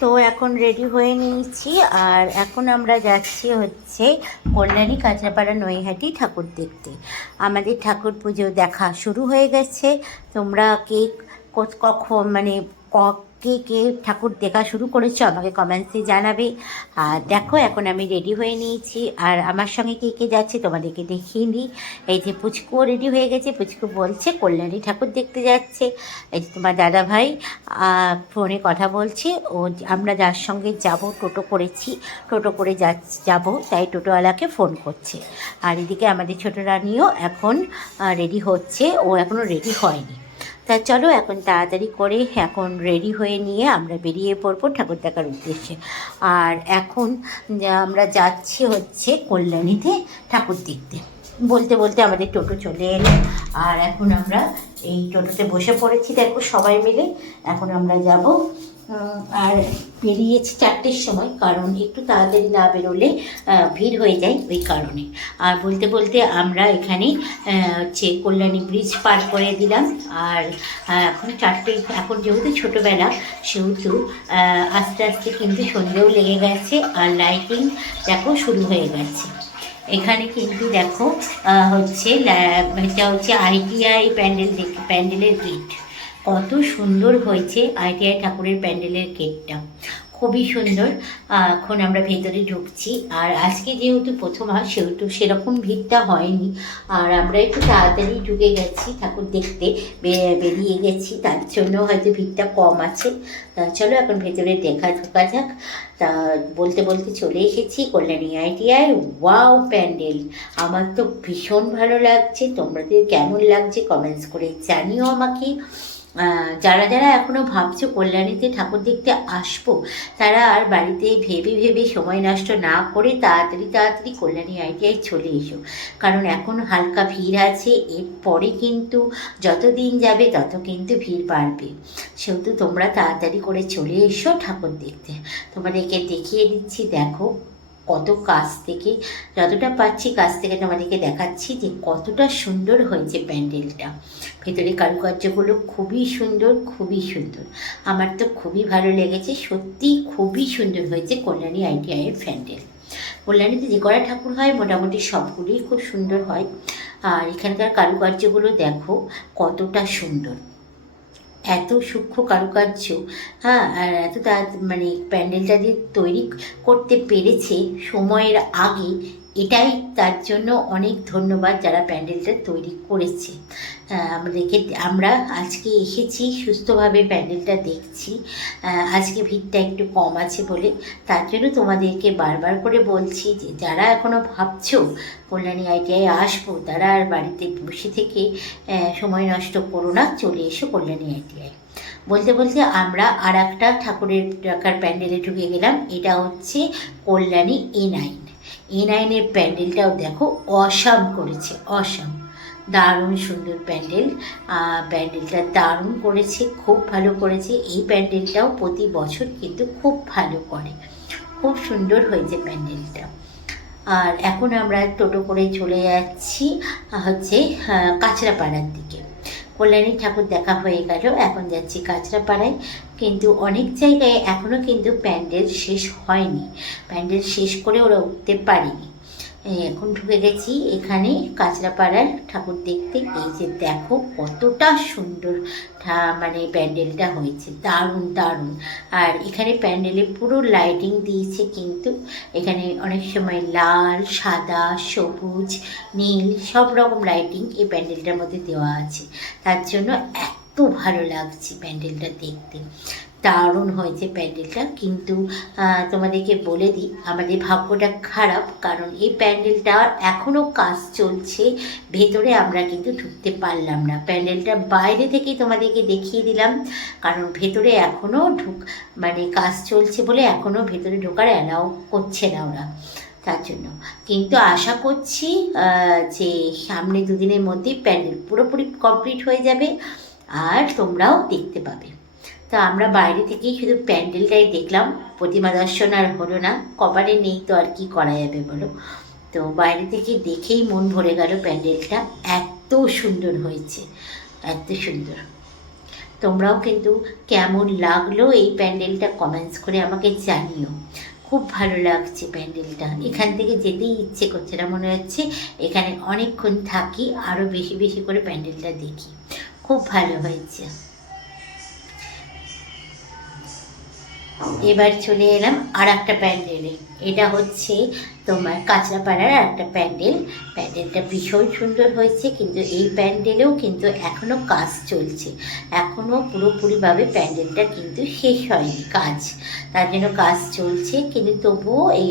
তো এখন রেডি হয়ে নিয়েছি। আর এখন আমরা যাচ্ছি হচ্ছে কল্যাণী কাঁচরাপাড়া নৈহাটি ঠাকুর দেখতে। আমাদের ঠাকুর পুজো দেখা শুরু হয়ে গেছে। তোমরা কে কখন মানে ক- কে ঠাকুর দেখা শুরু করেছ আমাকে কমেন্টসে জানাবে। আর দেখো, এখন আমি রেডি হয়ে নিয়েছি। আর আমার সঙ্গে কে কে যাচ্ছে তোমাদেরকে দেখিয়ে নিই এই যে পুচকুও রেডি হয়ে গেছে। পুচকু বলছে, কল্যাণী ঠাকুর দেখতে যাচ্ছে। এই যে তোমার দাদা ভাই ফোনে কথা বলছে। ও, আমরা যার সঙ্গে যাব, টোটো করেছি। টোটো করে যা, যাব, তাই টোটোওয়ালাকে ফোন করছে। আর এদিকে আমাদের ছোট রানিও এখন রেডি হচ্ছে। ও এখনও রেডি হয়নি। তা চলো এখন তাড়াতাড়ি করে এখন রেডি হয়ে নিয়ে আমরা বেরিয়ে পড়ব ঠাকুর দেখার উদ্দেশ্যে। আর এখন আমরা যাচ্ছি হচ্ছে কল্যাণীতে ঠাকুর দেখতে। বলতে বলতে আমাদের টোটো চলে এলো। আর এখন আমরা এই টোটোতে বসে পড়েছি, দেখো সবাই মিলে। এখন আমরা যাব আর বেরিয়েছি চারটের সময়, কারণ একটু তাড়াতাড়ি না বেরোলে ভিড় হয়ে যায় ওই কারণে। আর বলতে বলতে আমরা এখানে হচ্ছে কল্যাণী ব্রিজ পার করে দিলাম। আর এখন চারটে, এখন যেহেতু ছোটোবেলা, সেহেতু আস্তে আস্তে কিন্তু সন্ধেও লেগে গেছে আর লাইটিং দেখো শুরু হয়ে গেছে। এখানে কিন্তু দেখো হচ্ছে এটা হচ্ছে আইটিআই প্যান্ডেল প্যান্ডেলের গেট কত সুন্দর হয়েছে আইটিআই ঠাকুরের প্যান্ডেলের গেটটা। খুবই সুন্দর। এখন আমরা ভেতরে ঢুকছি। আর আজকে যেহেতু প্রথম আর সেহেতু সেরকম ভিড়টা হয়নি। আর আমরা একটু তাড়াতাড়ি ঢুকে গেছি ঠাকুর দেখতে। বেরিয়ে গেছি, তার জন্য হয়তো ভিড়টা কম আছে। তা চলো এখন ভেতরে দেখা ঢোকা যাক। তা বলতে বলতে চলে এসেছি কল্যাণী আইটিআই ওয়াও প্যান্ডেল। আমার তো ভীষণ ভালো লাগছে। তোমাদের কেমন লাগছে কমেন্টস করে জানিও আমাকে। যারা যারা এখনও ভাবছ কল্যাণীতে ঠাকুর দেখতে আসব, তারা আর বাড়িতে ভেবে ভেবে সময় নষ্ট না করে তাড়াতাড়ি তাড়াতাড়ি কল্যাণী আইটিআই চলে এসো। কারণ এখন হালকা ভিড় আছে, এরপরে কিন্তু যত দিন যাবে তত কিন্তু ভিড় বাড়বে। সেহেতু তোমরা তাড়াতাড়ি করে চলে এসো ঠাকুর দেখতে। তোমাদেরকে দেখিয়ে দিচ্ছি, দেখো। কত কাছ থেকে, যতটা পাচ্ছি কাছ থেকে তোমাদেরকে দেখাচ্ছি যে কতটা সুন্দর হয়েছে প্যান্ডেলটা। ভেতরে কারুকার্যগুলো খুবই সুন্দর খুবই সুন্দর। আমার তো খুবই ভালো লেগেছে সত্যি খুবই সুন্দর হয়েছে কল্যাণী আইটিআইয়ের প্যান্ডেল। কল্যাণীতে যে কটা ঠাকুর হয়, মোটামুটি সবগুলোই খুব সুন্দর হয়। আর এখানকার কারুকার্যগুলো দেখো কতটা সুন্দর। এত সূক্ষ্ম কারুকার্য হ্যাঁ আর এত তার মানে প্যান্ডেলটা যে তৈরি করতে পেরেছে সময়ের আগে এটাই তার জন্য অনেক ধন্যবাদ যারা প্যান্ডেলটা তৈরি করেছে। আমাদেরকে আমরা আজকে এসেছি, সুস্থভাবে প্যান্ডেলটা দেখছি। আজকে ভিড়টা একটু কম আছে বলে তার জন্য তোমাদেরকে বারবার করে বলছি যে, যারা এখনও ভাবছ কল্যাণী আইটিআই আসব, তারা আর বাড়িতে বসে থেকে সময় নষ্ট করো না, চলে এসো কল্যাণী আইটিআই। বলতে বলতে আমরা আর একটা ঠাকুরের টাকার প্যান্ডেলে ঢুকে গেলাম, এটা হচ্ছে কল্যাণী এ নাইন। এ নাইনের প্যান্ডেলটাও দেখো অসাম করেছে, অসাম। দারুণ সুন্দর প্যান্ডেল। প্যান্ডেলটা দারুণ করেছে, খুব ভালো করেছে। এই প্যান্ডেলটাও প্রতি বছর কিন্তু খুব ভালো করে। খুব সুন্দর হয়েছে প্যান্ডেলটা। আর এখন আমরা টোটো করে চলে যাচ্ছি হচ্ছে কাঁচরাপাড়ার দিকে। কল্যাণী ঠাকুর দেখা হয়ে গেল, এখন যাচ্ছি কাঁচরাপাড়ায়। কিন্তু অনেক জায়গায় এখনও কিন্তু প্যান্ডেল শেষ হয়নি। প্যান্ডেল শেষ করে ওরা উঠতে পারেনি। এখন ঢুকে গেছি এখানে কাঁচরাপাড়ার ঠাকুর দেখতে। এই যে দেখো কতটা সুন্দর মানে প্যান্ডেলটা হয়েছে। দারুণ দারুণ। আর এখানে প্যান্ডেলে পুরো লাইটিং দিয়েছে কিন্তু এখানে অনেক সময় লাল, সাদা, সবুজ, নীল সব রকম লাইটিং এই প্যান্ডেলটার মধ্যে দেওয়া আছে। তার জন্য এত ভালো লাগছে প্যান্ডেলটা দেখতে। দারুণ হয়েছে প্যান্ডেলটা। কিন্তু তোমাদেরকে বলে দিই, আমাদের ভাগ্যটা খারাপ, কারণ এই প্যান্ডেলটা এখনও কাজ চলছে। ভেতরে আমরা কিন্তু ঢুকতে পারলাম না। প্যান্ডেলটা বাইরে থেকেই তোমাদেরকে দেখিয়ে দিলাম, কারণ ভেতরে এখনও ঢুক মানে কাজ চলছে বলে এখনও ভেতরে ঢোকার অ্যালাউ করছে না ওরা, তার জন্য। কিন্তু আশা করছি যে সামনে দুদিনের মধ্যেই প্যান্ডেল পুরোপুরি কমপ্লিট হয়ে যাবে, আর তোমরাও দেখতে পাবে। তো আমরা বাইরে থেকেই শুধু প্যান্ডেলটাই দেখলাম। প্রতিমা দর্শন আর হলো না। কপালে নেই তো আর কি করা যাবে বলো? তো বাইরে থেকে দেখেই মন ভরে গেল প্যান্ডেলটা। এত সুন্দর হয়েছে। এত সুন্দর। তোমরাও কিন্তু কেমন লাগল এই প্যান্ডেলটা কমেন্টস করে আমাকে জানিও। খুব ভালো লাগছে প্যান্ডেলটা। এখান থেকে যেতেই ইচ্ছে করছে না, মনে হচ্ছে এখানে অনেকক্ষণ থাকি আরও বেশি বেশি করে প্যান্ডেলটা দেখি। খুব ভালো হয়েছে। এবার চলে এলাম আর একটা প্যান্ডেলে এটা হচ্ছে তোমার কাঁচরাপাড়ার একটা প্যান্ডেল। প্যান্ডেলটা ভীষণ সুন্দর হয়েছে, কিন্তু এই প্যান্ডেলেও কিন্তু এখনও কাজ চলছে। এখনও পুরোপুরিভাবে প্যান্ডেলটা কিন্তু শেষ হয়নি কাজ। তার জন্য কাজ চলছে, কিন্তু তবুও এই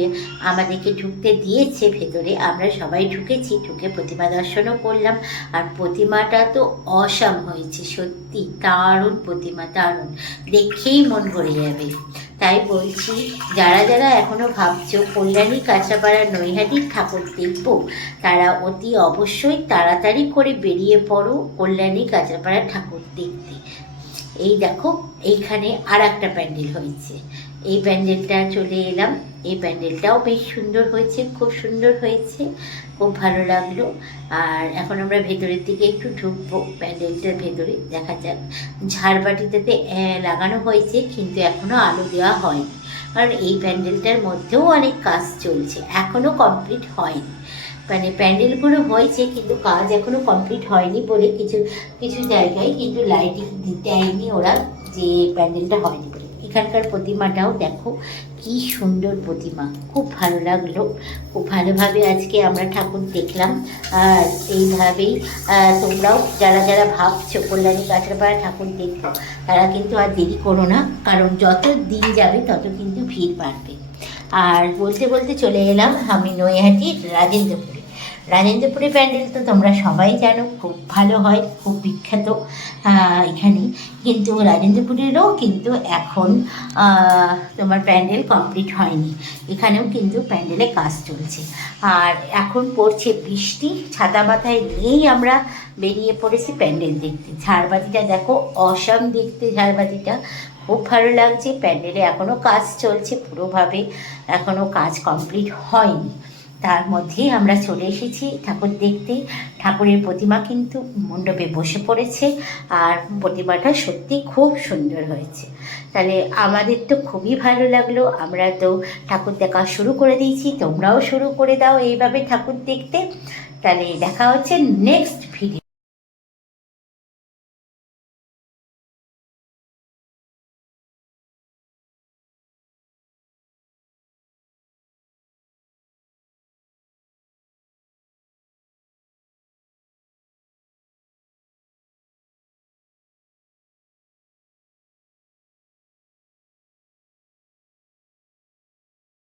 আমাদেরকে ঢুকতে দিয়েছে ভেতরে। আমরা সবাই ঢুকেছি, ঢুকে প্রতিমা দর্শনও করলাম। আর প্রতিমাটা তো অসাম হয়েছে, সত্যি। দারুণ প্রতিমা, দারুণ। দেখেই মন ভরে যাবে। তাই বলছি, যারা যারা এখনও ভাবছ কল্যাণী কাঁচাপাড়া নৈহাটির ঠাকুর দেখব, তারা অতি অবশ্যই তাড়াতাড়ি করে বেরিয়ে পড়ো কল্যাণী কাঁচাপাড়া ঠাকুর দেখতে। এই দেখো, এইখানে আর একটা প্যান্ডেল হয়েছে। এই প্যান্ডেলটা চলে এলাম। এই প্যান্ডেলটাও বেশ সুন্দর হয়েছে, খুব সুন্দর হয়েছে, খুব ভালো লাগল। আর এখন আমরা ভেতরের দিকে একটু ঢুকবো, প্যান্ডেলটার ভেতরে, দেখা যাক। ঝাড়বাটিটাতে লাগানো হয়েছে, কিন্তু এখনও আলো দেওয়া হয়নি। কারণ এই প্যান্ডেলটার মধ্যেও অনেক কাজ চলছে এখনও কমপ্লিট হয়নি। মানে প্যান্ডেলগুলো হয়েছে, কিন্তু কাজ এখনও কমপ্লিট হয়নি বলে কিছু কিছু জায়গায় কিন্তু লাইটিং দেয়নি ওরা যে প্যান্ডেলটা হয়নি। এখানকার প্রতিমাটাও দেখো, কি সুন্দর প্রতিমা। খুব ভালো লাগল। খুব ভালোভাবে আজকে আমরা ঠাকুর দেখলাম। আর এইভাবেই তোমরাও যারা যারা ভাবছ কল্যাণী কাছড়াপাড়া ঠাকুর দেখো তারা কিন্তু আর দেরি করো না, কারণ যত দিন যাবে তত কিন্তু ভিড় বাড়বে। আর বলতে বলতে চলে এলাম আমি নৈহাটি রাজেন্দ্রপুরে। রাজেন্দ্রপুরে প্যান্ডেল তো তোমরা সবাই জানো, খুব ভালো হয়, খুব বিখ্যাত এখানে। কিন্তু রাজেন্দ্রপুরেরও কিন্তু এখন তোমার প্যান্ডেল কমপ্লিট হয়নি। এখানেও কিন্তু প্যান্ডেলে কাজ চলছে। আর এখন পড়ছে বৃষ্টি, ছাতা মাথায় নিয়েই আমরা বেরিয়ে পড়েছি প্যান্ডেল দেখতে। ঝাড়বাতিটা দেখো, অসাম দেখতে ঝাড়বাতিটা। খুব ভালো লাগছে, প্যান্ডেলে এখনও কাজ চলছে, পুরোভাবে এখনও কাজ কমপ্লিট হয়নি। তার মধ্যেই আমরা চলে এসেছি। ঠাকুর দেখতে। ঠাকুরের প্রতিমা কিন্তু মণ্ডপে বসে পড়েছে আর প্রতিমাটা সত্যি খুব সুন্দর হয়েছে। তাহলে আমাদের তো খুবই ভালো লাগল। আমরা তো ঠাকুর দেখা শুরু করে দিয়েছি। তোমরাও শুরু করে দাও এইভাবে ঠাকুর দেখতে। তাহলে দেখা হচ্ছে নেক্সট ভিডিও